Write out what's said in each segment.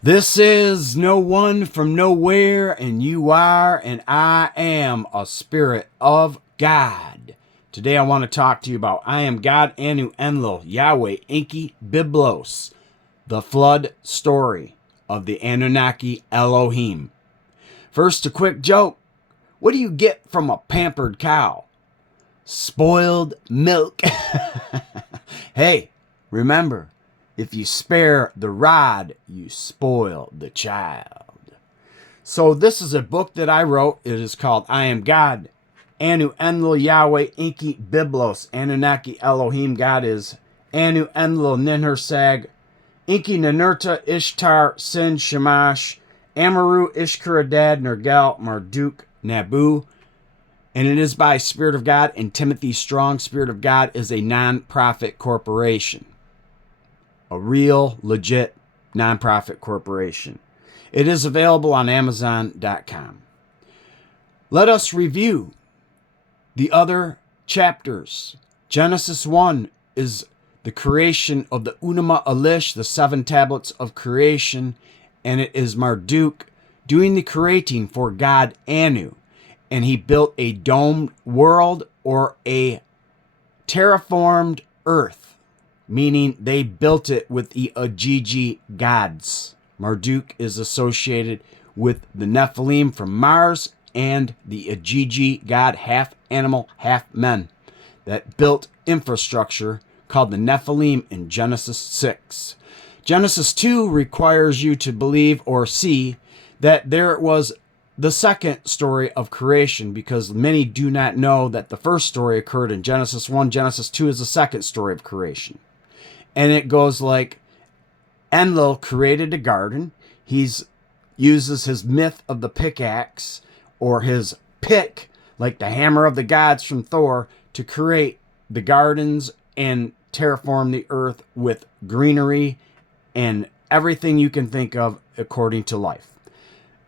This is no one from nowhere, and you are, and I am a spirit of God. Today I want to talk to you about I am God, Enlil Yahweh Enki Byblos, the flood story of the Anunnaki Elohim. First, a quick joke. What do you get from a pampered cow? Spoiled milk. Hey, remember, if you spare the rod, you spoil the child. So this is a book that I wrote. It is called I Am God, Enlil Yahweh Enki Byblos. Anunnaki Elohim. God is Enlil NINHURSAG, Enki NINURTA, ISHTAR, Sin, SHAMASH, AMURRU, ISKUR, NERGAL, MARDUK, NABU. And it is by Spirit of God, and Timothy Strong. Spirit of God is a non-profit corporation. A real, legit, non-profit corporation. It is available on Amazon.com. Let us review the other chapters. Genesis 1 is the creation of the Unima Elish, the 7 tablets of creation, and it is Marduk doing the creating for God Anu. And he built a domed world, or a terraformed earth, meaning they built it with the Ajiji gods. Marduk is associated with the Nephilim from Mars and the Ajiji god, half animal, half men, that built infrastructure called the Nephilim in Genesis 6. Genesis 2 requires you to believe or see that there was the second story of creation, because many do not know that the first story occurred in Genesis 1. Genesis 2 is the second story of creation. And it goes like, Enlil created a garden. He uses his myth of the pickaxe, or his pick, like the hammer of the gods from Thor, to create the gardens and terraform the earth with greenery and everything you can think of according to life.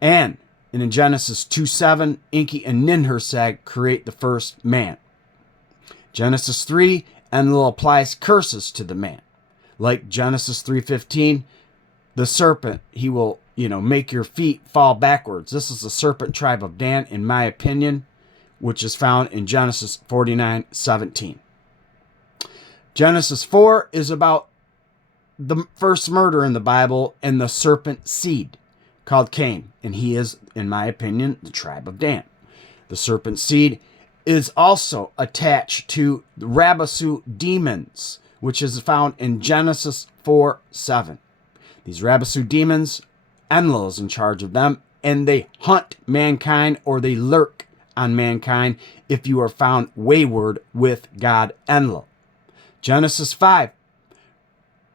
And in Genesis 2:7, Enki and NINHURSAG create the first man. Genesis 3, Enlil applies curses to the man. Like Genesis 3:15, the serpent, he will, make your feet fall backwards. This is the serpent tribe of Dan, in my opinion, which is found in Genesis 49:17. Genesis 4 is about the first murder in the Bible and the serpent seed, called Cain, and he is, in my opinion, the tribe of Dan. The serpent seed is also attached to the Rabasu demons, which is found in Genesis 4:7. These Rabasu demons, Enlil is in charge of them, and they hunt mankind, or they lurk on mankind if you are found wayward with God Enlil. Genesis 5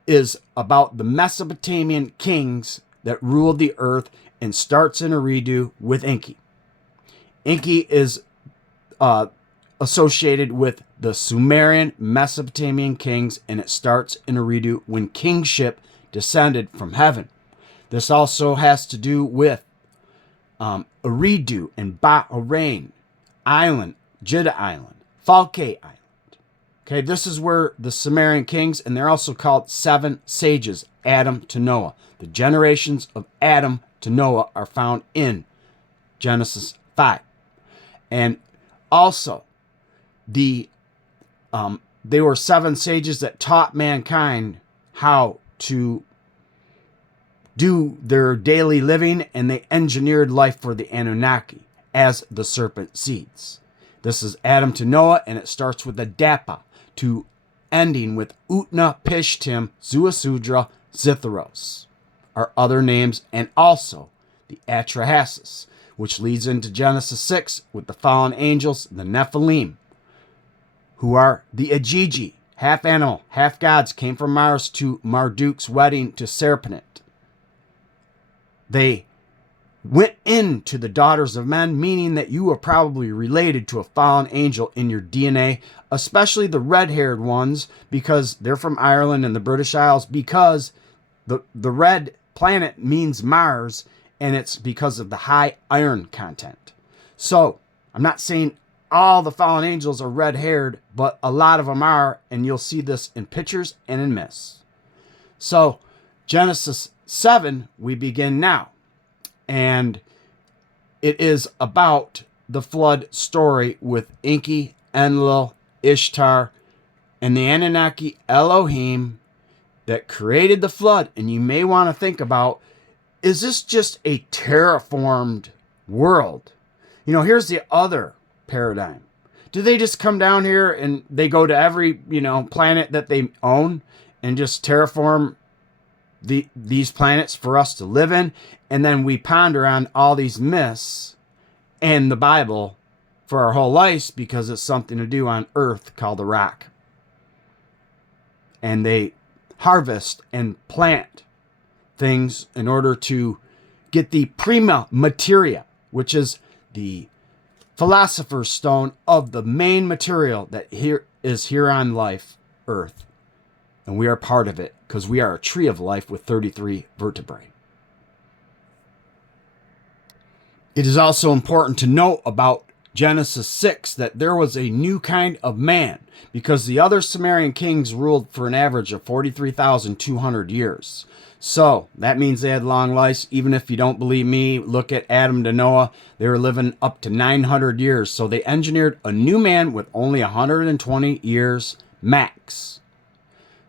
is about the Mesopotamian kings that ruled the earth, and starts in a redo with Enki. Enki is associated with the Sumerian Mesopotamian kings, and it starts in a redo when kingship descended from heaven. This also has to do with a redo in Bahrain Island, Jeddah Island, Falke Island. Okay, this is where the Sumerian kings, and they're also called 7 sages, Adam to Noah. The generations of Adam to Noah are found in Genesis 5. And also, they were 7 sages that taught mankind how to do their daily living, and they engineered life for the Anunnaki as the serpent seeds. This is Adam to Noah, and it starts with the Dapa to ending with Utna Pishtim Zuasudra Zitharos, are other names, and also the Atrahasis, which leads into Genesis 6 with the fallen angels, the Nephilim, who are the Ajiji, half animal, half gods, came from Mars to Marduk's wedding to Serpenit. They went into the daughters of men, meaning that you are probably related to a fallen angel in your DNA, especially the red-haired ones, because they're from Ireland and the British Isles, because the red planet means Mars, and it's because of the high iron content. So, I'm not saying all the fallen angels are red-haired, but a lot of them are, and you'll see this in pictures and in myths. So, Genesis 7, we begin now. And it is about the flood story with Enki, Enlil, Ishtar, and the Anunnaki Elohim that created the flood. And you may want to think about, is this just a terraformed world? You know, here's the other paradigm. Do they just come down here and they go to every, planet that they own and just terraform these planets for us to live in? And then we ponder on all these myths and the Bible for our whole lives because it's something to do on Earth called a rock. And they harvest and plant things in order to get the prima materia, which is the philosopher's stone of the main material that is here on life, Earth. And we are part of it because we are a tree of life with 33 vertebrae. It is also important to note about Genesis 6 that there was a new kind of man because the other Sumerian kings ruled for an average of 43,200 years. So that means they had long lives. Even if you don't believe me, look at Adam to Noah. They were living up to 900 years. So they engineered a new man with only 120 years max.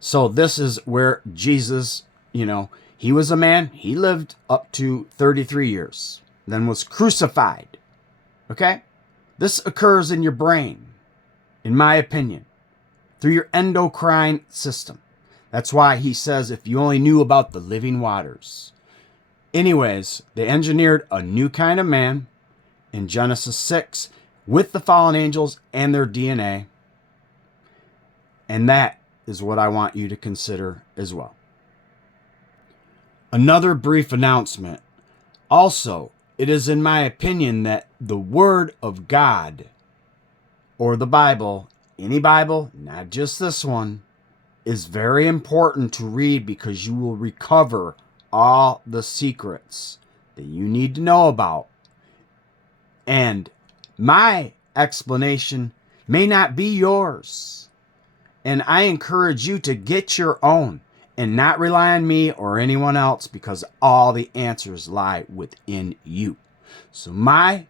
So this is where Jesus, he was a man. He lived up to 33 years, then was crucified. Okay? This occurs in your brain, in my opinion, through your endocrine system. That's why he says, if you only knew about the living waters. Anyways, they engineered a new kind of man in Genesis 6 with the fallen angels and their DNA. And that is what I want you to consider as well. Another brief announcement. Also, it is in my opinion that the Word of God, or the Bible, any Bible, not just this one, is very important to read because you will recover all the secrets that you need to know about. And my explanation may not be yours. And I encourage you to get your own and not rely on me or anyone else because all the answers lie within you. So my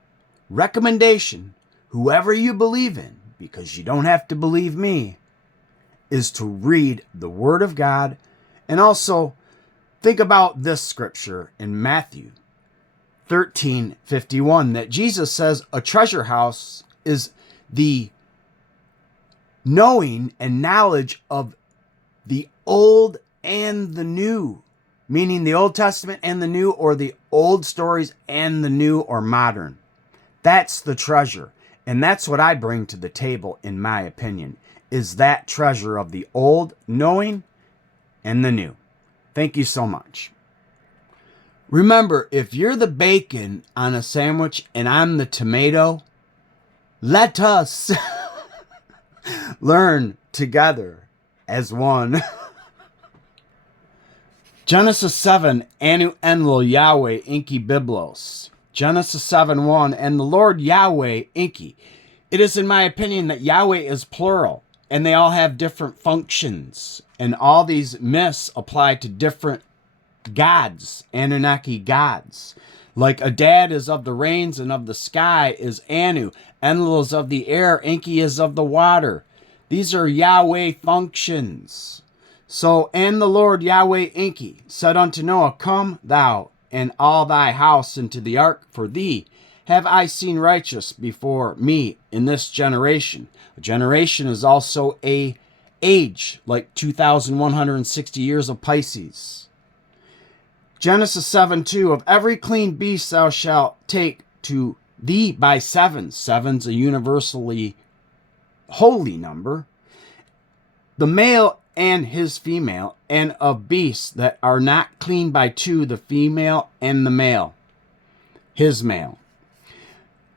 recommendation, whoever you believe in, because you don't have to believe me, is to read the Word of God. And also think about this scripture in Matthew 13:51 that Jesus says a treasure house is the knowing and knowledge of the old and the new, meaning the Old Testament and the New, or the old stories and the new or modern. That's the treasure. And that's what I bring to the table, in my opinion, is that treasure of the old knowing and the new. Thank you so much. Remember, if you're the bacon on a sandwich and I'm the tomato, let us learn together as one. Genesis 7, Enlil Yahweh Enki Byblos. Genesis 7:1, and the Lord Yahweh Enki. It is in my opinion that Yahweh is plural, and they all have different functions. And all these myths apply to different gods, Anunnaki gods. Like Adad is of the rains and of the sky is Anu. Enlil is of the air. Enki is of the water. These are Yahweh functions. So, and the Lord Yahweh Enki said unto Noah, come thou and all thy house into the ark, for thee have I seen righteous before me in this generation. A generation is also a age, like 2,160 years of Pisces. Genesis 7:2, of every clean beast thou shalt take to thee by sevens. Seven's a universally holy number. The male and his female, and of beasts that are not clean by two, the female and the male, his male.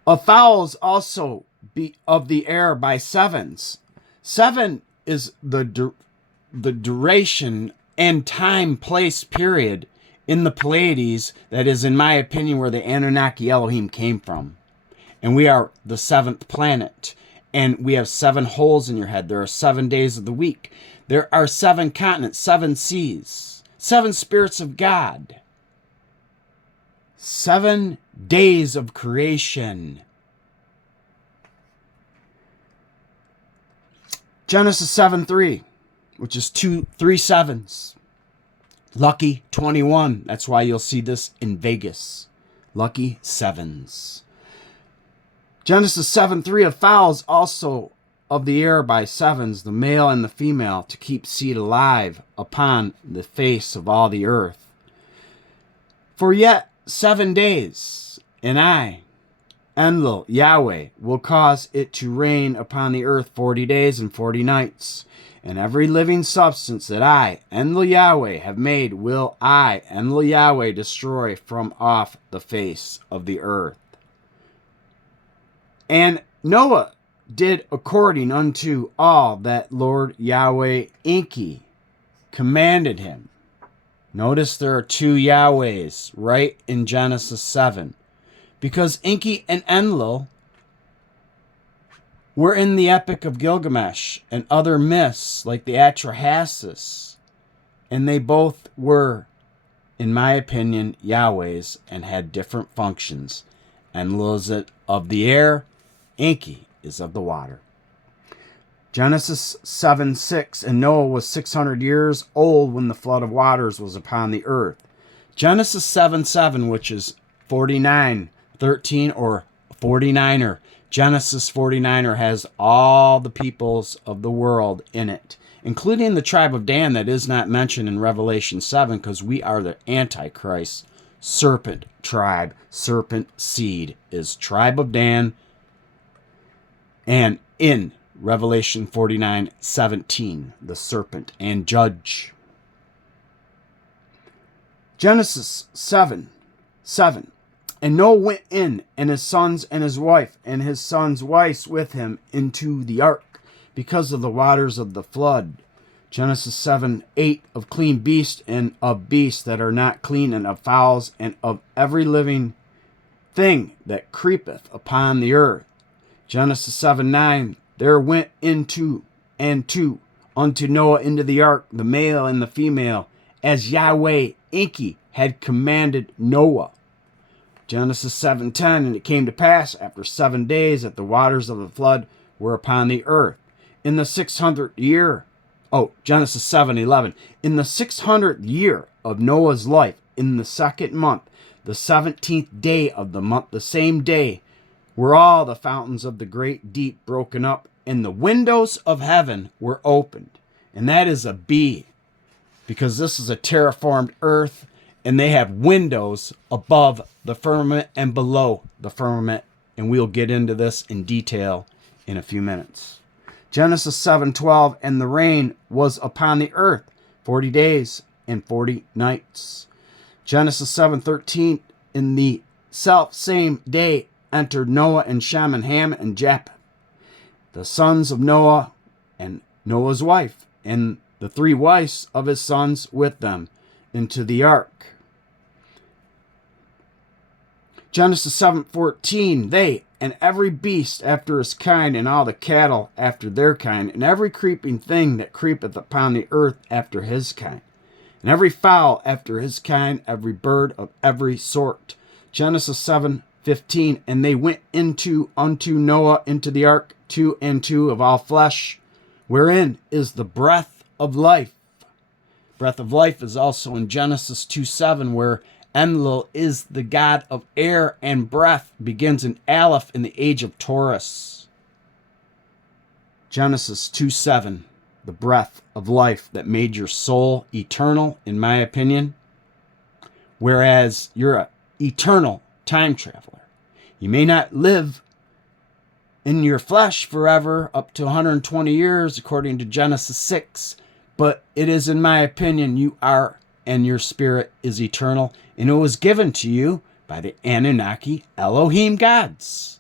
Of fowls also be of the air by sevens. 7 is the duration and time, place, period in the Pleiades. That is, in my opinion, where the Anunnaki Elohim came from. And we are the 7th planet. And we have 7 holes in your head. There are 7 days of the week. There are 7 continents, 7 seas. 7 spirits of God. 7 days of creation. Genesis 7:3, which is 3 sevens. Lucky 21. That's why you'll see this in Vegas. Lucky 7s. Genesis 7:3, of fowls also of the air by 7s, the male and the female, to keep seed alive upon the face of all the earth. For yet 7 days, and I, Enlil Yahweh, will cause it to rain upon the earth 40 days and 40 nights. And every living substance that I, Enlil Yahweh, have made will I, Enlil Yahweh, destroy from off the face of the earth. And Noah did according unto all that Lord Yahweh Enki commanded him. Notice there are 2 Yahwehs right in Genesis 7. Because Enki and Enlil were in the Epic of Gilgamesh and other myths like the Atrahasis. And they both were, in my opinion, Yahwehs and had different functions. Enlil is of the air, Enki is of the water. Genesis 7:6, and Noah was 600 years old when the flood of waters was upon the earth. Genesis 7:7, which is 49:13 or 49er. Genesis 49er has all the peoples of the world in it, including the tribe of Dan that is not mentioned in Revelation 7 because we are the Antichrist serpent tribe. Serpent seed is tribe of Dan. And in Revelation 49:17, the serpent and judge. Genesis 7:7. And Noah went in, and his sons and his wife, and his sons' wives with him into the ark, because of the waters of the flood. Genesis 7:8, of clean beasts and of beasts that are not clean, and of fowls, and of every living thing that creepeth upon the earth. Genesis 7:9, there went into unto Noah into the ark the male and the female, as Yahweh Enki had commanded Noah. Genesis 7:10, and it came to pass after 7 days that the waters of the flood were upon the earth. In the 600th year, Genesis 7:11, in the 600th year of Noah's life, in the 2nd month, the 17th day of the month, the same day, were all the fountains of the great deep broken up, and the windows of heaven were opened. And that is a B, because this is a terraformed earth, and they have windows above the firmament and below the firmament. And we'll get into this in detail in a few minutes. Genesis 7:12, and the rain was upon the earth 40 days and 40 nights. Genesis 7:13, in the self same day entered Noah and Shem and Ham and Japheth, the sons of Noah, and Noah's wife, and the 3 wives of his sons with them, into the ark. Genesis 7:14, they and every beast after his kind, and all the cattle after their kind, and every creeping thing that creepeth upon the earth after his kind, and every fowl after his kind, every bird of every sort. Genesis 7:15, and they went unto Noah into the ark, 2 and 2 of all flesh, wherein is the breath of life. Breath of life is also in Genesis 2:7, where Enlil is the god of air and breath, begins in Aleph in the age of Taurus. Genesis 2:7, the breath of life that made your soul eternal, in my opinion, whereas you're an eternal time traveler. You may not live in your flesh forever, up to 120 years, according to Genesis 6, but it is, in my opinion, you are, and your spirit is eternal, and it was given to you by the Anunnaki Elohim gods.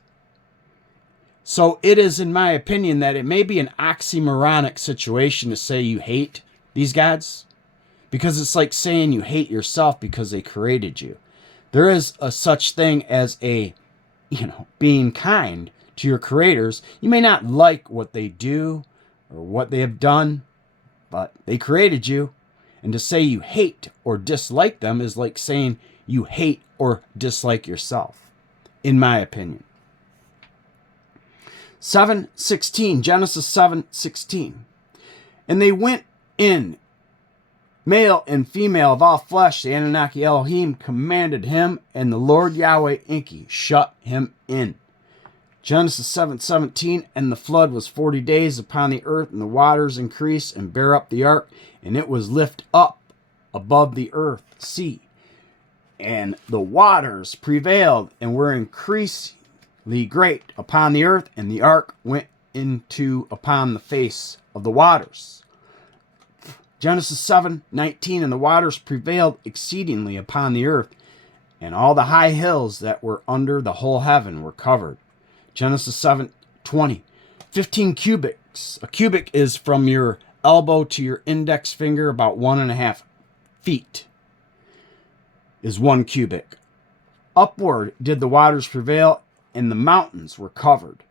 So it is, in my opinion, that it may be an oxymoronic situation to say you hate these gods, because it's like saying you hate yourself because they created you. There is a such thing as being kind to your creators. You may not like what they do or what they have done, but they created you. And to say you hate or dislike them is like saying you hate or dislike yourself, in my opinion. 7:16, Genesis 7:16. And they went in, male and female of all flesh. The Anunnaki Elohim commanded him, and the Lord Yahweh Enki shut him in. Genesis 7:17, and the flood was 40 days upon the earth, and the waters increased and bare up the ark, and it was lift up above the earth, sea. And the waters prevailed and were increasingly great upon the earth, and the ark went into upon the face of the waters. Genesis 7:19, and the waters prevailed exceedingly upon the earth, and all the high hills that were under the whole heaven were covered. Genesis 7:20, 15 cubits. A cubit is from your elbow to your index finger, about 1.5 feet is 1 cubit. Upward did the waters prevail, and the mountains were covered.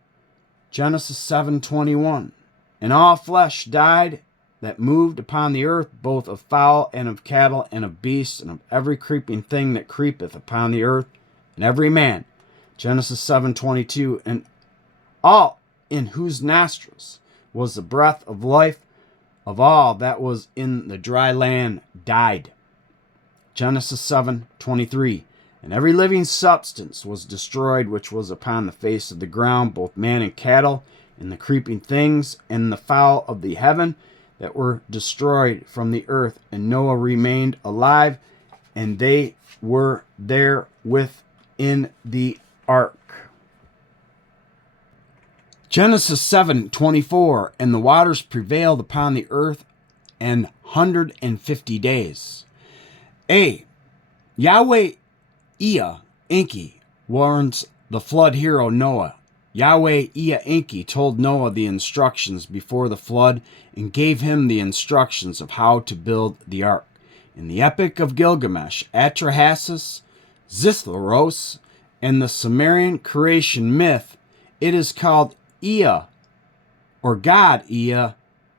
Genesis 7:21, and all flesh died that moved upon the earth, both of fowl and of cattle and of beasts and of every creeping thing that creepeth upon the earth, and every man. Genesis 7:22, and all in whose nostrils was the breath of life of all that was in the dry land died. Genesis 7:23, and every living substance was destroyed which was upon the face of the ground, both man and cattle, and the creeping things, and the fowl of the heaven that were destroyed from the earth. And Noah remained alive, and they were there within the ark. Genesis 7:24, and the waters prevailed upon the earth 150 days. Yahweh Enki warns the flood hero Noah. Yahweh Enki told Noah the instructions before the flood and gave him the instructions of how to build the ark. In the Epic of Gilgamesh, Atrahasis, Xisthros, and the Sumerian creation myth, it is called Ea, or God Ea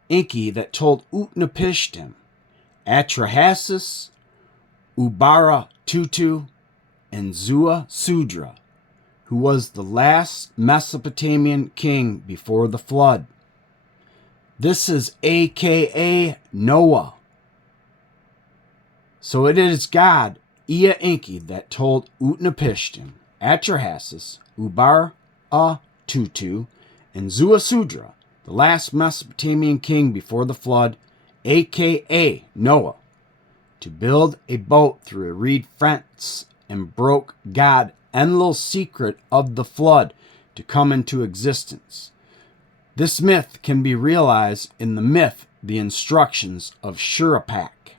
Enki, that told Utnapishtim, Atrahasis, Ubara Tutu, and Zua Sudra, who was the last Mesopotamian king before the flood. This is AKA Noah. So it is God Ea Enki that told Utnapishtim, Atrahasis, Ubara Tutu, and Zua Sudra, the last Mesopotamian king before the flood, a.k.a. Noah, to build a boat through a reed fence, and broke God Enlil's secret of the flood to come into existence. This myth can be realized in the myth The Instructions of Shurapak.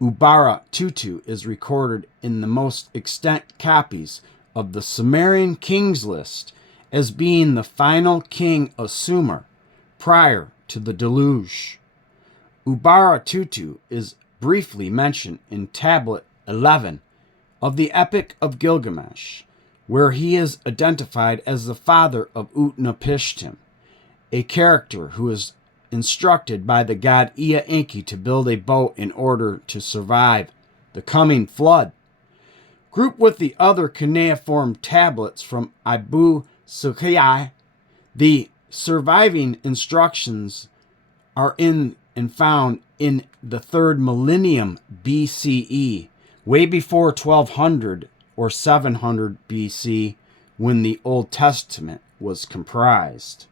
Ubara Tutu is recorded in the most extant copies of the Sumerian kings list as being the final king of Sumer prior to the deluge. Ubara Tutu is briefly mentioned in Tablet 11 of the Epic of Gilgamesh, where he is identified as the father of Utnapishtim, a character who is instructed by the god Ea Enki to build a boat in order to survive the coming flood. Grouped with the other cuneiform tablets from Abu Sukhai, the surviving instructions are in and found in the 3rd millennium BCE, way before 1200 or 700 BC, when the Old Testament was comprised.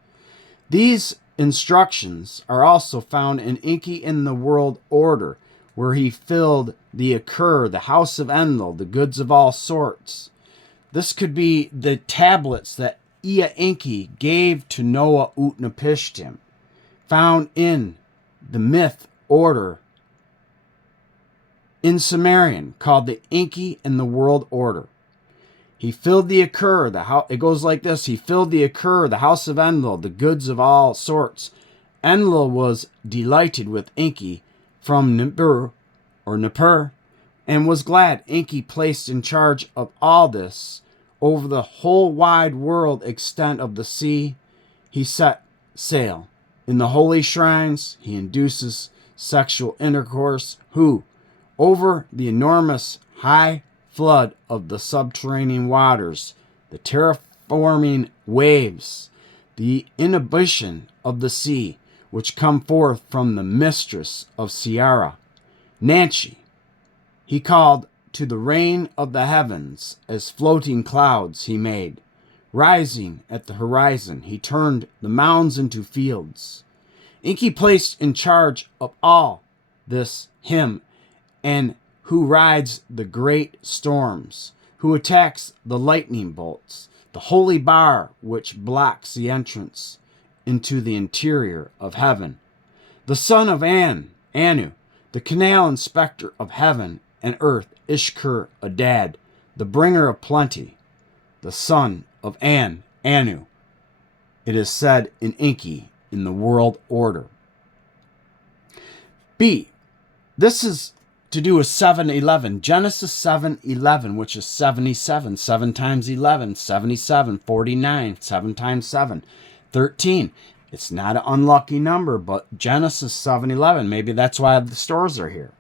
These instructions are also found in Enki in the World Order, where he filled the AKKUR, the House of Enlil, the goods of all sorts. This could be the tablets that Ea Enki gave to Noah Utnapishtim, found in the myth order in Sumerian, called the Enki in the World Order. He filled the AKKUR, it goes like this: he filled the AKKUR, the House of Enlil, the goods of all sorts. Enlil was delighted with Enki from Nippur, or Nippur, and was glad Enki placed in charge of all this over the whole wide world extent of the sea. He set sail. In the holy shrines, he induces sexual intercourse, who, over the enormous high flood of the subterranean waters, the terraforming waves, the inhibition of the sea, which come forth from the mistress of Sierra, Nancy, he called to the reign of the heavens as floating clouds he made. Rising at the horizon, he turned the mounds into fields. Enki placed in charge of all this him, and who rides the great storms, who attacks the lightning bolts, the holy bar which blocks the entrance into the interior of heaven, the son of Anu, the canal inspector of heaven and earth, ISKUR Adad, the bringer of plenty, the son of Anu. It is said in Enki in the world order. B. This is to do with 7:11. Genesis 7:11, which is 77. 7 times 11, 77. 49. 7 times 7, 13. It's not an unlucky number, but Genesis 7:11. Maybe that's why the stores are here.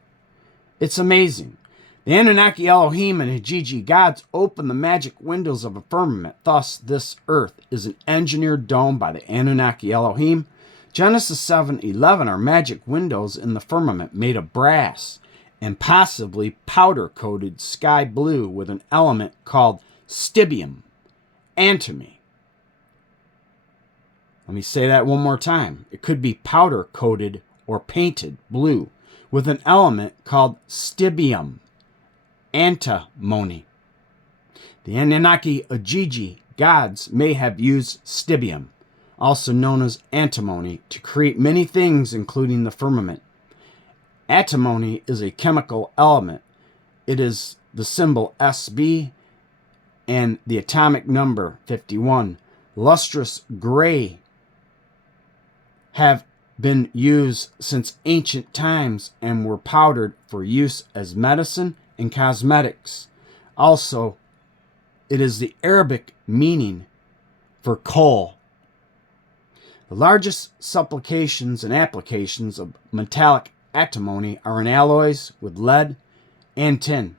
It's amazing. The Anunnaki Elohim and Hijiji gods open the magic windows of a firmament. Thus, this earth is an engineered dome by the Anunnaki Elohim. Genesis 7:11 are magic windows in the firmament made of brass and possibly powder-coated sky blue with an element called stibium, antimony. Let me say that one more time. It could be powder-coated or painted blue with an element called stibium, antimony. The Anunnaki Hijiji gods may have used stibium, also known as antimony, to create many things, including the firmament. Antimony is a chemical element. It is the symbol SB and the atomic number 51. Lustrous gray have been used since ancient times and were powdered for use as medicine and cosmetics. Also, it is the Arabic meaning for coal. The largest supplications and applications of metallic antimony are in alloys with lead and tin,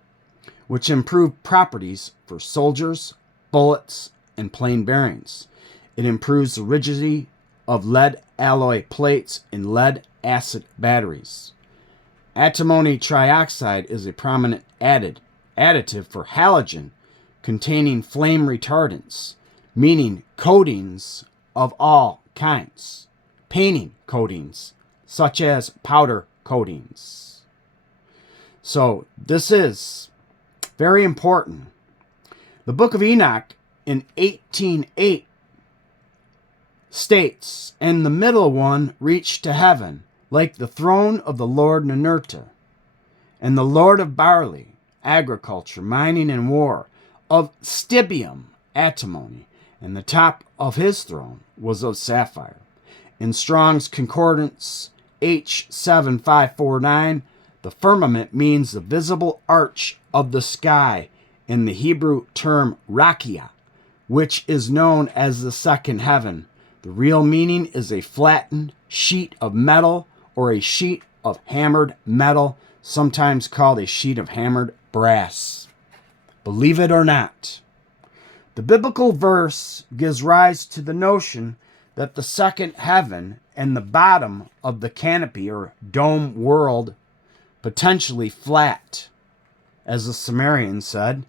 which improve properties for soldiers, bullets, and plane bearings. It improves the rigidity of lead alloy plates in lead acid batteries. Antimony trioxide is a prominent additive for halogen containing flame retardants, meaning coatings of all kinds, painting coatings, such as powder coatings. So this is very important. The book of Enoch in 18:8 states, and the middle one reached to heaven, like the throne of the Lord NINURTA, and the Lord of barley, agriculture, mining, and war, of stibium, antimony, and the top of his throne was of sapphire. In Strong's Concordance H7549, the firmament means the visible arch of the sky in the Hebrew term rakia, which is known as the second heaven. The real meaning is a flattened sheet of metal or a sheet of hammered metal, sometimes called a sheet of hammered brass. Believe it or not. The biblical verse gives rise to the notion that the second heaven and the bottom of the canopy or dome world, potentially flat, as the Sumerians said,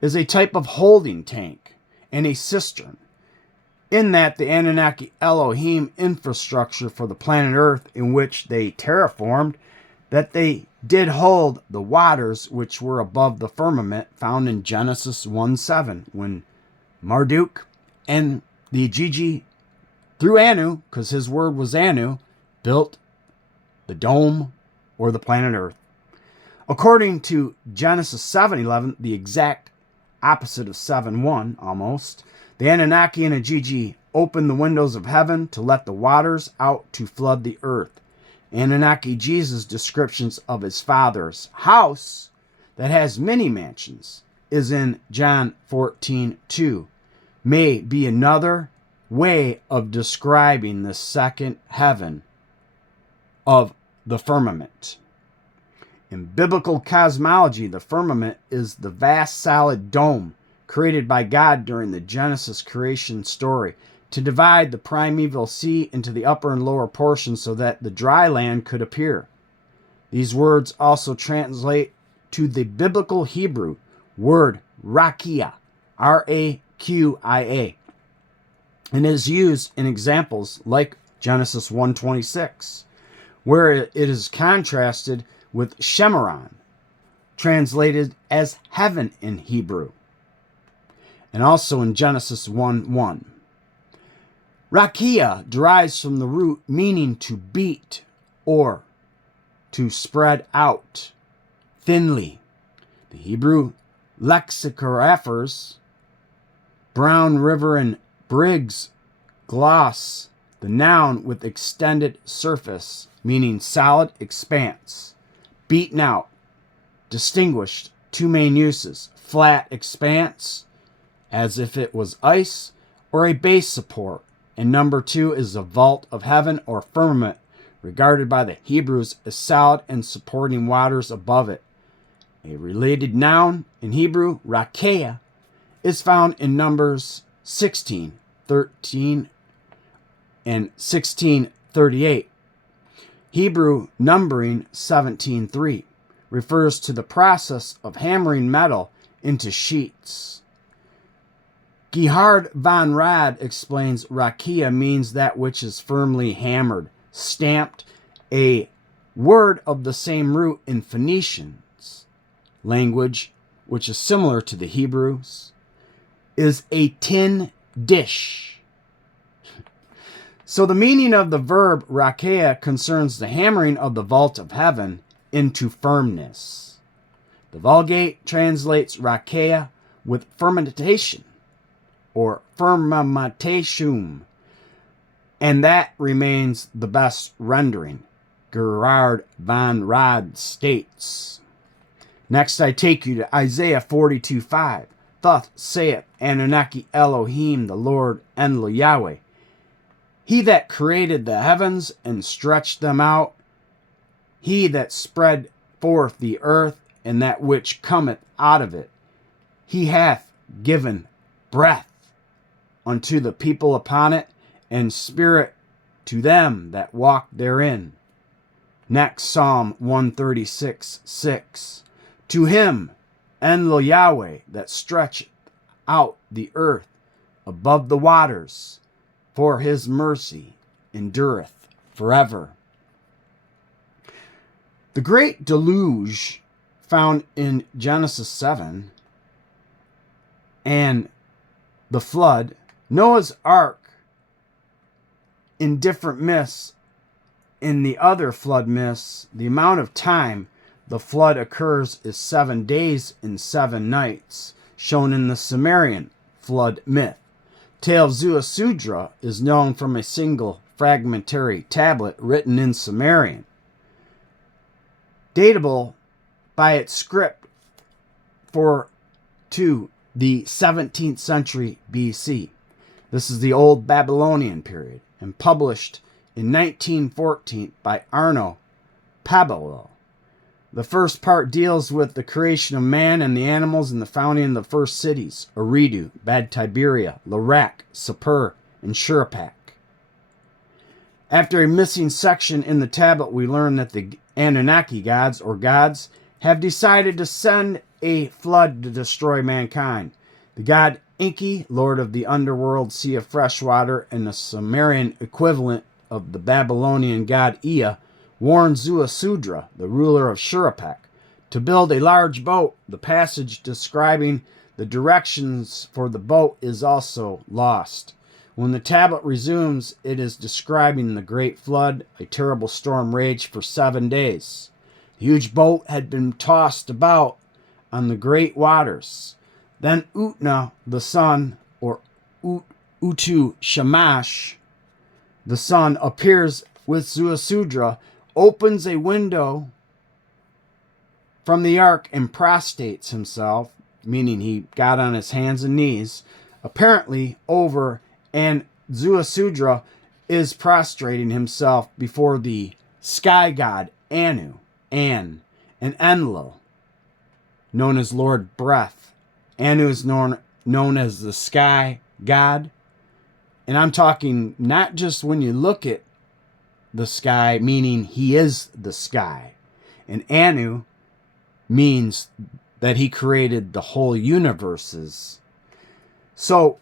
is a type of holding tank and a cistern, in that the Anunnaki Elohim infrastructure for the planet Earth, in which they terraformed, that they did hold the waters which were above the firmament, found in Genesis 1:7, when Marduk and the Hijiji, through Anu, because his word was Anu, built the dome or the planet Earth. According to Genesis 7:11, the exact opposite of 7:1 almost, the Anunnaki and Hijiji opened the windows of heaven to let the waters out to flood the earth. Anunnaki Jesus' descriptions of his father's house that has many mansions is in John 14:2. May be another way of describing the second heaven of the firmament. In biblical cosmology, the firmament is the vast solid dome created by God during the Genesis creation story to divide the primeval sea into the upper and lower portions so that the dry land could appear. These words also translate to the biblical Hebrew word rakia, R-A-Q-I-A, and is used in examples like Genesis 1:26, where it is contrasted with Shemeron, translated as heaven in Hebrew, and also in Genesis 1:1. Rakia derives from the root meaning to beat or to spread out thinly. The Hebrew lexicographers Brown, River, and Briggs gloss the noun with extended surface, meaning solid expanse, beaten out, distinguished two main uses: flat expanse, as if it was ice, or a base support, and number two is the vault of heaven or firmament, regarded by the Hebrews as solid and supporting waters above it. A related noun in Hebrew, rakeah, is found in Numbers 16:13 and 16:38. Hebrew numbering 17:3 refers to the process of hammering metal into sheets. Gerhard von Rad explains rakia means that which is firmly hammered, stamped, a word of the same root in Phoenicians language, which is similar to the Hebrews, is a tin dish. So the meaning of the verb rakeah concerns the hammering of the vault of heaven into firmness. The Vulgate translates rakeah with fermentation or fermentation, and that remains the best rendering, Gerhard von Rad states. Next, I take you to Isaiah 42:5. Thus saith Anunnaki Elohim, the Lord Enlil Yahweh, He that created the heavens and stretched them out, He that spread forth the earth and that which cometh out of it, He hath given breath unto the people upon it, and spirit to them that walk therein. Next, Psalm 136:6. To him, Enlil Yahweh, that stretcheth out the earth above the waters, for his mercy endureth forever. The great deluge found in Genesis 7 and the flood, Noah's ark in different myths, in the other flood myths, the amount of time the flood occurs is 7 days and 7 nights, shown in the Sumerian flood myth. Tale of Ziusudra is known from a single fragmentary tablet written in Sumerian, datable by its script to the 17th century BC. This is the Old Babylonian period, and published in 1914 by Arno Pablo. The first part deals with the creation of man and the animals and the founding of the first cities, Eridu, Bad Tiberia, Larak, Sapur, and Shurpak. After a missing section in the tablet, we learn that the Anunnaki gods, or gods, have decided to send a flood to destroy mankind. The god Enki, lord of the underworld, sea of fresh water, and the Sumerian equivalent of the Babylonian god Ea, warned Ziusudra, the ruler of Shurpak, to build a large boat. The passage describing the directions for the boat is also lost. When the tablet resumes, it is describing the great flood. A terrible storm raged for 7 days. The huge boat had been tossed about on the great waters. Then Utna, the sun, or Utu Shamash, the sun, appears with Ziusudra, opens a window from the ark and prostrates himself, meaning he got on his hands and knees, apparently over, and Ziusudra is prostrating himself before the sky god Anu, An, and Enlil, known as Lord Breath. Anu is known as the sky god. And I'm talking not just when you look at the sky, meaning he is the sky. And Anu means that he created the whole universes. So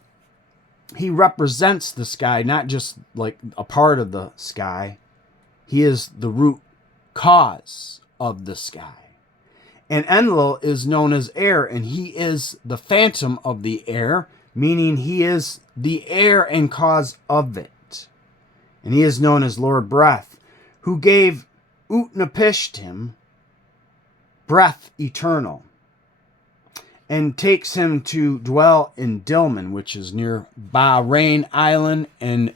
he represents the sky, not just like a part of the sky. He is the root cause of the sky. And Enlil is known as air, and he is the phantom of the air, meaning he is the air and cause of it. And he is known as Lord Breath, who gave Utnapishtim breath eternal, and takes him to dwell in Dilmun, which is near Bahrain Island, and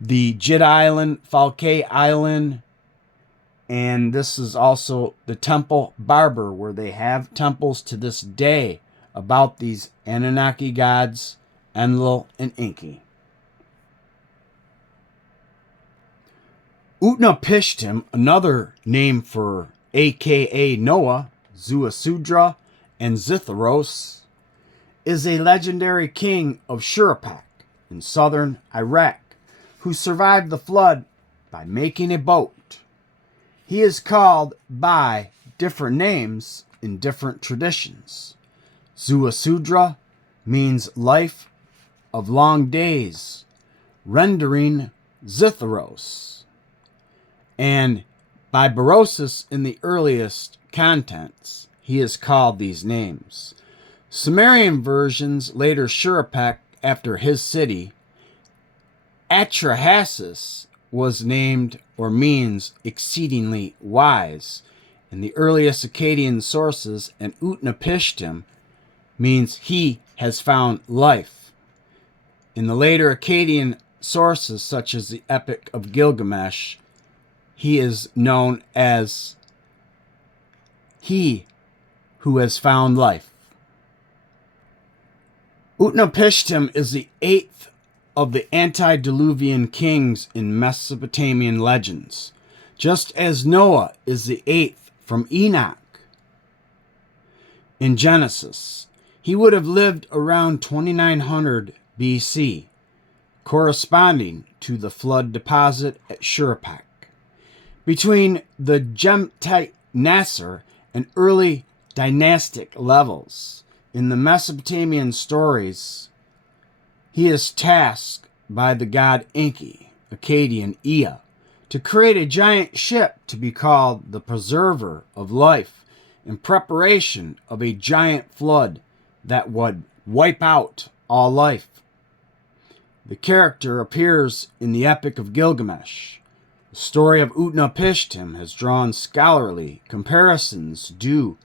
the Jid Island, Falke Island, and this is also the Temple Barber, where they have temples to this day about these Anunnaki gods, Enlil and Enki. Utnapishtim, another name for a.k.a. Noah, Zuasudra, and Zitharos, is a legendary king of Shuruppak in southern Iraq who survived the flood by making a boat. He is called by different names in different traditions. Zuasudra means life of long days, rendering Zitharos, and by Berosus in the earliest contents, he is called these names. Sumerian versions later Shuruppak after his city. Atrahasis was named or means exceedingly wise in the earliest Akkadian sources, and Utnapishtim means he has found life. In the later Akkadian sources, such as the Epic of Gilgamesh, he is known as he who has found life. Utnapishtim is the eighth of the antediluvian kings in Mesopotamian legends, just as Noah is the eighth from Enoch. In Genesis, he would have lived around 2900 BC, corresponding to the flood deposit at Shuruppak. Between the Gemtite Nasser and early dynastic levels in the Mesopotamian stories, he is tasked by the god Enki, Akkadian Ea, to create a giant ship to be called the Preserver of Life in preparation of a giant flood that would wipe out all life. The character appears in the Epic of Gilgamesh. The story of Utnapishtim has drawn scholarly comparisons due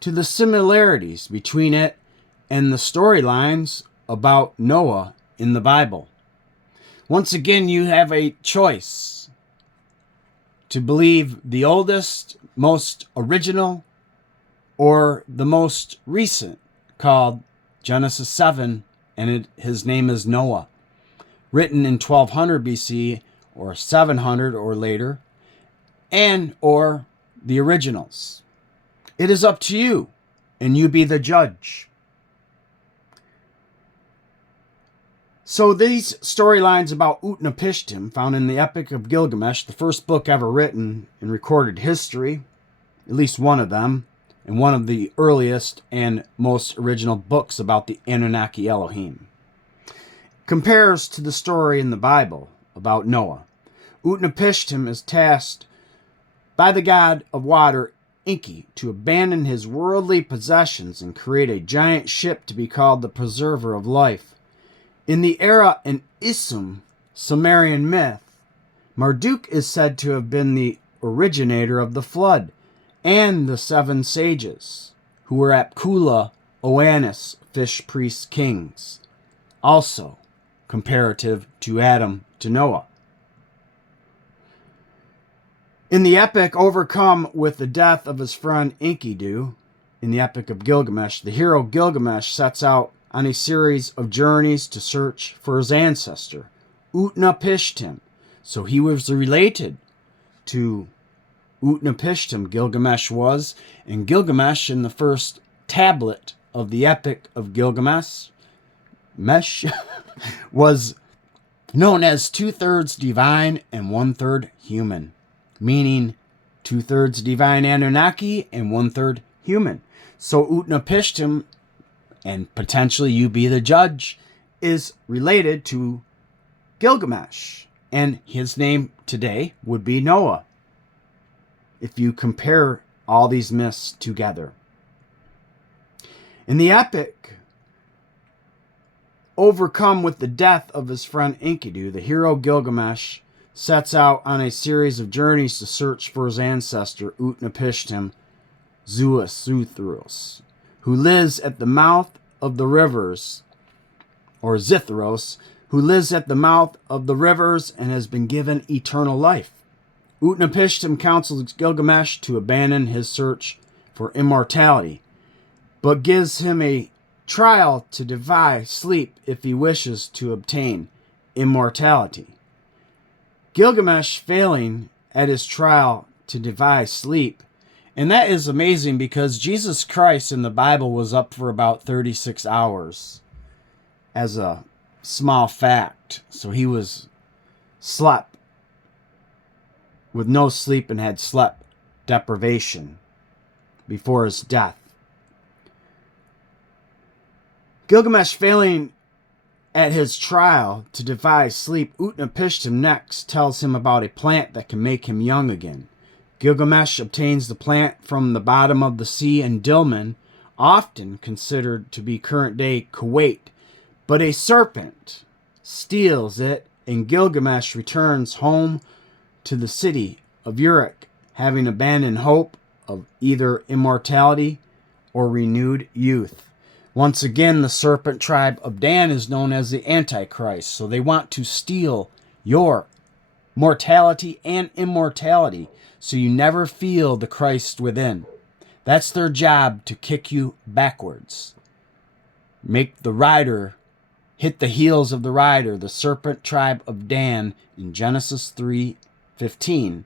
to the similarities between it and the storylines about Noah in the Bible. Once again, you have a choice to believe the oldest, most original, or the most recent, called Genesis 7, and his name is Noah, written in 1200 BC or 700 or later, and or the originals. It is up to you, and you be the judge. So these storylines about Utnapishtim, found in the Epic of Gilgamesh, the first book ever written in recorded history, at least one of them, and one of the earliest and most original books about the Anunnaki Elohim, compares to the story in the Bible about Noah. Utnapishtim is tasked by the god of water, Enki, to abandon his worldly possessions and create a giant ship to be called the Preserver of Life. In the Era and Isum Sumerian myth, Marduk is said to have been the originator of the flood and the seven sages, who were at Kula Oannes, fish priest kings, also comparative to Adam to Noah. In the epic, overcome with the death of his friend Enkidu, in the Epic of Gilgamesh, the hero Gilgamesh sets out on a series of journeys to search for his ancestor, Utnapishtim. So he was related to Utnapishtim Gilgamesh was, and Gilgamesh in the first tablet of the Epic of Gilgamesh was known as 2/3 divine and 1/3 human, meaning 2/3 divine Anunnaki and 1/3 human. So Utnapishtim, and potentially you be the judge, is related to Gilgamesh, and his name today would be Noah, if you compare all these myths together. In the epic, overcome with the death of his friend Enkidu, the hero Gilgamesh sets out on a series of journeys to search for his ancestor Utnapishtim Zuthros, who lives at the mouth of the rivers, or Zithros, who lives at the mouth of the rivers and has been given eternal life. Utnapishtim counsels Gilgamesh to abandon his search for immortality, but gives him a trial to defy sleep if he wishes to obtain immortality. Gilgamesh failing at his trial to defy sleep, and that is amazing because Jesus Christ in the Bible was up for about 36 hours as a small fact. So he was slept with no sleep and had sleep deprivation before his death. Gilgamesh failing at his trial to defy sleep, Utnapishtim next tells him about a plant that can make him young again. Gilgamesh obtains the plant from the bottom of the sea in Dilmun, often considered to be current-day Kuwait, but a serpent steals it, and Gilgamesh returns home to the city of Uruk, having abandoned hope of either immortality or renewed youth. Once again, the serpent tribe of Dan is known as the Antichrist, so they want to steal your mortality and immortality, so you never feel the Christ within. That's their job, to kick you backwards. Make the rider hit the heels of the rider, the serpent tribe of Dan in Genesis 3:15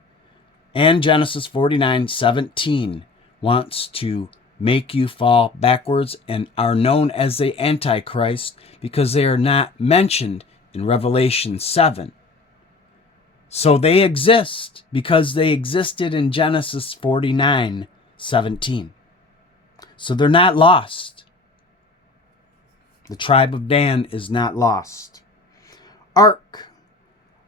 and Genesis 49:17 wants to make you fall backwards and are known as the Antichrist because they are not mentioned in Revelation 7. So they exist because they existed in Genesis 49:17. So they're not lost. The tribe of Dan is not lost. Ark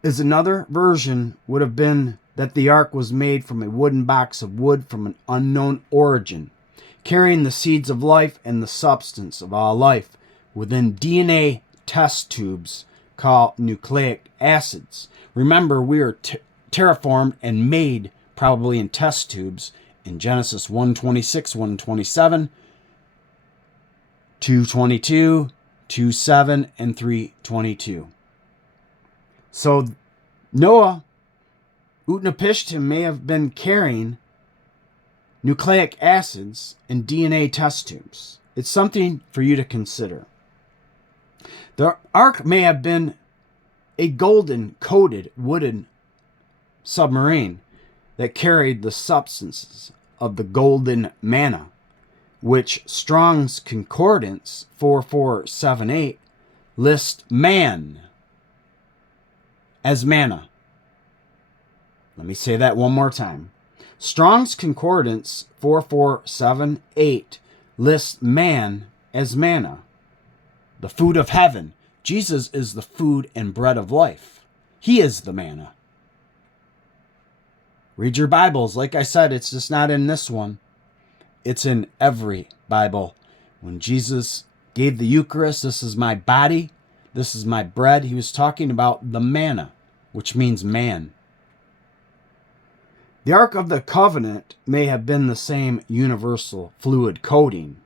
is another version, would have been that the ark was made from a wooden box of wood from an unknown origin, carrying the seeds of life and the substance of all life within DNA test tubes called nucleic acids. Remember, we are terraformed and made probably in test tubes in Genesis 1:26, 1:27, 2:22, 2:7, and 3:22. So Noah, Utnapishtim may have been carrying nucleic acids and DNA test tubes. It's something for you to consider. The ark may have been a golden-coated wooden submarine that carried the substances of the golden manna, which Strong's Concordance 4478 lists man as manna. Let me say that one more time. Strong's Concordance 4478 lists man as manna, the food of heaven. Jesus is the food and bread of life. He is the manna. Read your Bibles. Like I said, it's just not in this one. It's in every Bible. When Jesus gave the Eucharist, this is my body, this is my bread, he was talking about the manna, which means man. The Ark of the Covenant may have been the same universal fluid coating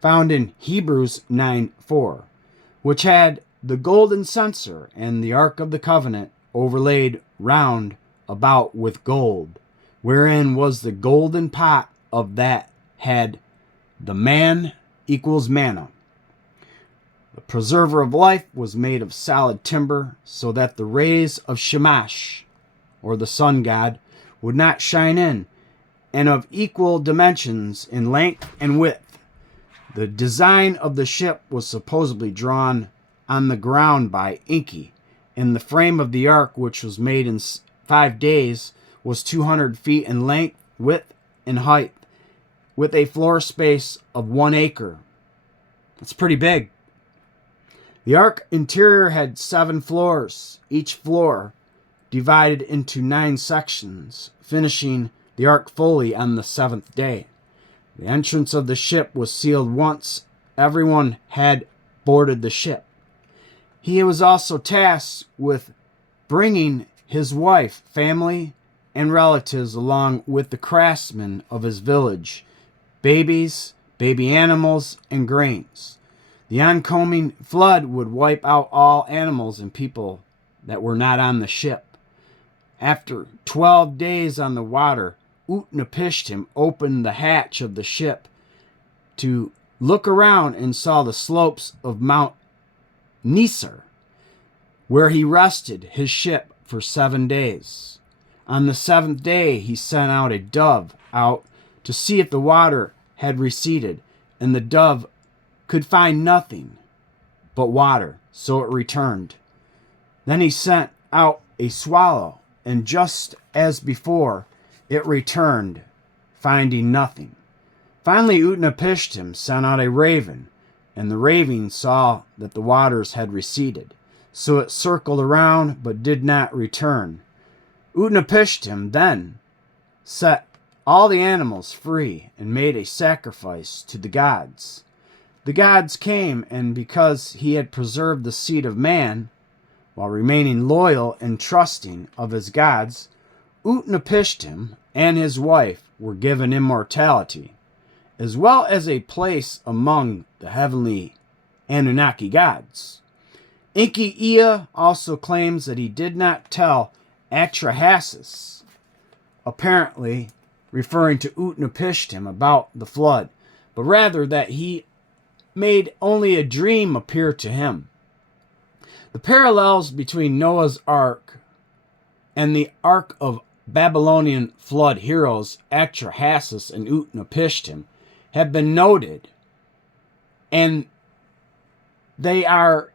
found in Hebrews 9:4, which had the golden censer and the Ark of the Covenant overlaid round about with gold, wherein was the golden pot of that had the man equals manna. The preserver of life was made of solid timber, so that the rays of Shamash, or the sun god, would not shine in, and of equal dimensions in length and width. The design of the ship was supposedly drawn on the ground by Enki, and the frame of the ark, which was made in 5 days, was 200 feet in length, width, and height, with a floor space of 1 acre. That's pretty big. The ark interior had 7 floors, each floor divided into 9 sections, finishing the ark fully on the 7th day. The entrance of the ship was sealed once everyone had boarded the ship. He was also tasked with bringing his wife, family, and relatives along with the craftsmen of his village, babies, baby animals, and grains. The oncoming flood would wipe out all animals and people that were not on the ship. After 12 days on the water, Utnapishtim opened the hatch of the ship to look around and saw the slopes of Mount Nisr, where he rested his ship for 7 days. On the 7th day, he sent out a dove out to see if the water had receded, and the dove could find nothing but water, so it returned. Then he sent out a swallow, and just as before, it returned, finding nothing. Finally, Utnapishtim sent out a raven, and the raven saw that the waters had receded. So it circled around, but did not return. Utnapishtim then set all the animals free and made a sacrifice to the gods. The gods came, and because he had preserved the seed of man, while remaining loyal and trusting of his gods, Utnapishtim and his wife were given immortality, as well as a place among the heavenly Anunnaki gods. Enki also claims that he did not tell Atrahasis, apparently referring to Utnapishtim, about the flood, but rather that he made only a dream appear to him. The parallels between Noah's Ark and the Ark of Babylonian flood heroes Atrahasis and Utnapishtim have been noted, and they are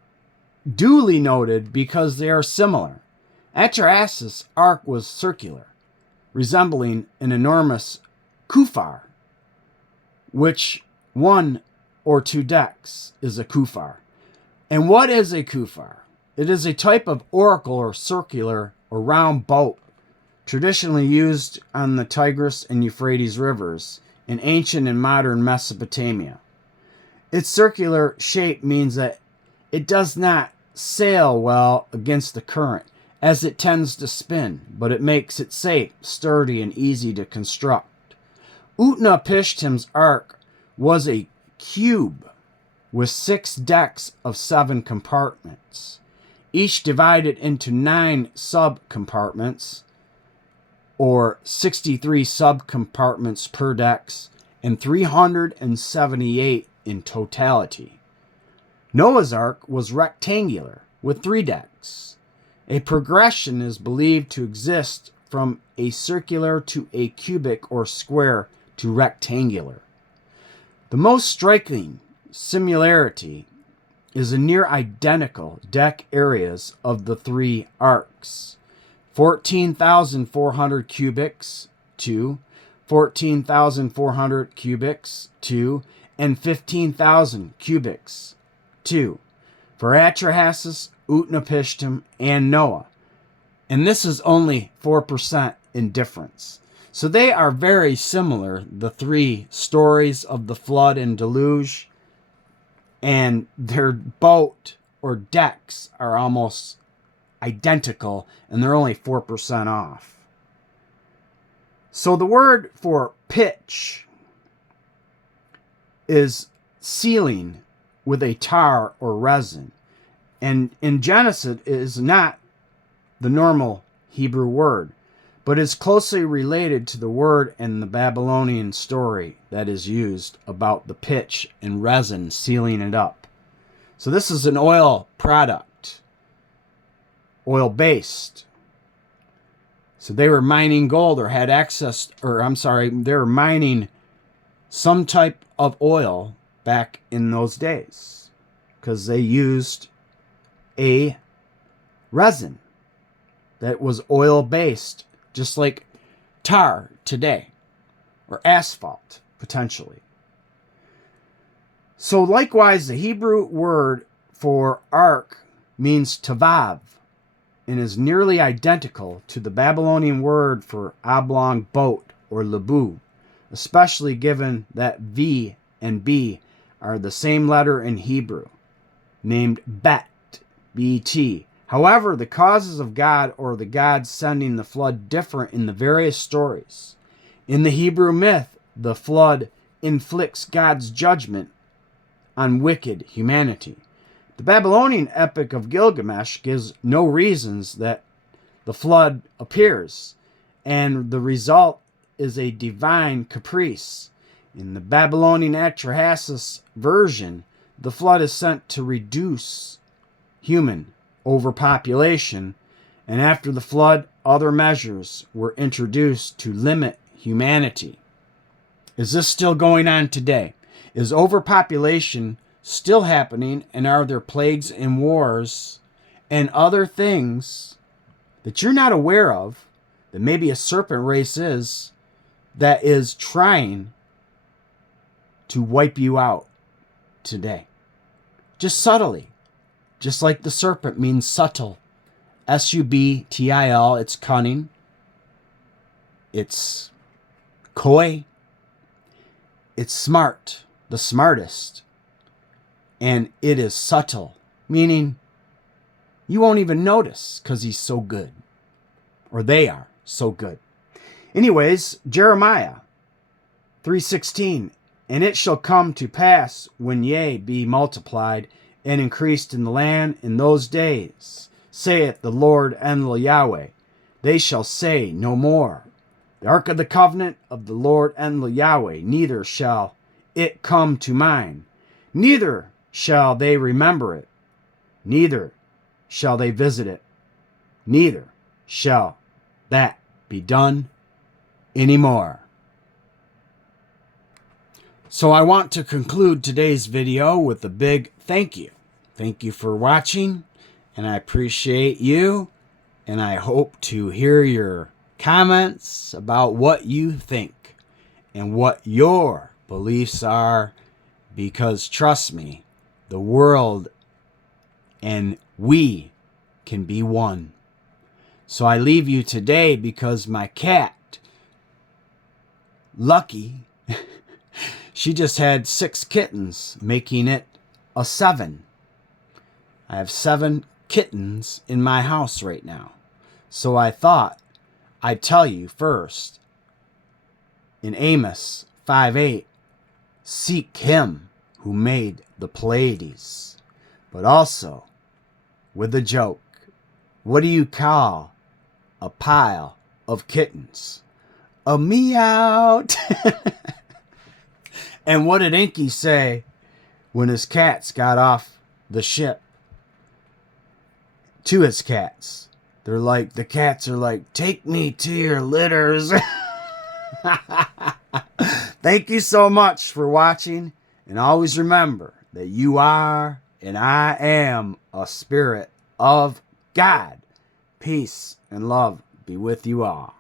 duly noted because they are similar. Atrahasis' ark was circular, resembling an enormous kufar, which 1 or 2 decks is a kufar. And what is a kufar? It is a type of oracle or circular or round boat traditionally used on the Tigris and Euphrates rivers in ancient and modern Mesopotamia. Its circular shape means that it does not sail well against the current, as it tends to spin, but it makes it safe, sturdy, and easy to construct. Utnapishtim's ark was a cube with 6 decks of 7 compartments, each divided into 9 sub-compartments, or 63 sub-compartments per decks, and 378 in totality. Noah's Ark was rectangular, with 3 decks. A progression is believed to exist from a circular to a cubic or square to rectangular. The most striking similarity is the near identical deck areas of the 3 arcs. 14,400 cubics, 2, 14,400 cubics, 2, and 15,000 cubics, 2, for Atrahasis, Utnapishtim, and Noah. And this is only 4% in difference. So they are very similar, the 3 stories of the flood and deluge, and their boat or decks are almost identical, and they're only 4% off. So the word for pitch is sealing with a tar or resin, and in Genesis it is not the normal Hebrew word, but is closely related to the word in the Babylonian story that is used about the pitch and resin sealing it up. So this is an oil product, oil-based. So they were mining gold or had access, or I'm sorry, they were mining some type of oil back in those days because they used a resin that was oil-based, just like tar today, or asphalt, potentially. So likewise, the Hebrew word for ark means tavav and is nearly identical to the Babylonian word for oblong boat or labu, especially given that V and B are the same letter in Hebrew, named Bet, B-T. However, the causes of God or the gods sending the flood differ in the various stories. In the Hebrew myth, the flood inflicts God's judgment on wicked humanity. The Babylonian epic of Gilgamesh gives no reasons that the flood appears, and the result is a divine caprice. In the Babylonian Atrahasis version, the flood is sent to reduce human overpopulation, and after the flood, other measures were introduced to limit humanity. Is this still going on today? Is overpopulation still happening, and are there plagues and wars and other things that you're not aware of, that maybe a serpent race is, that is trying to wipe you out today? Just subtly. Just like the serpent means subtle. S-U-B-T-I-L. It's cunning. It's coy. It's smart. The smartest. And it is subtle. Meaning you won't even notice because he's so good. Or they are so good. Anyways, Jeremiah 3:16. And it shall come to pass when ye be multiplied and increased in the land in those days, saith the Lord Enlil Yahweh, they shall say no more, the ark of the covenant of the Lord Enlil Yahweh, neither shall it come to mind, neither shall they remember it, neither shall they visit it, neither shall that be done anymore. So I want to conclude today's video with a big thank you. Thank you for watching, and I appreciate you, and I hope to hear your comments about what you think and what your beliefs are, because trust me, the world and we can be one. So I leave you today because my cat, Lucky, she just had 6 kittens, making it a 7. I have 7 kittens in my house right now. So I thought I'd tell you first, in Amos 5:8, seek him who made the Pleiades. But also, with a joke, what do you call a pile of kittens? A meow. And what did Enki say when his cats got off the ship? To his cats. The cats are like, take me to your litters. Thank you so much for watching. And always remember that you are and I am a spirit of God. Peace and love be with you all.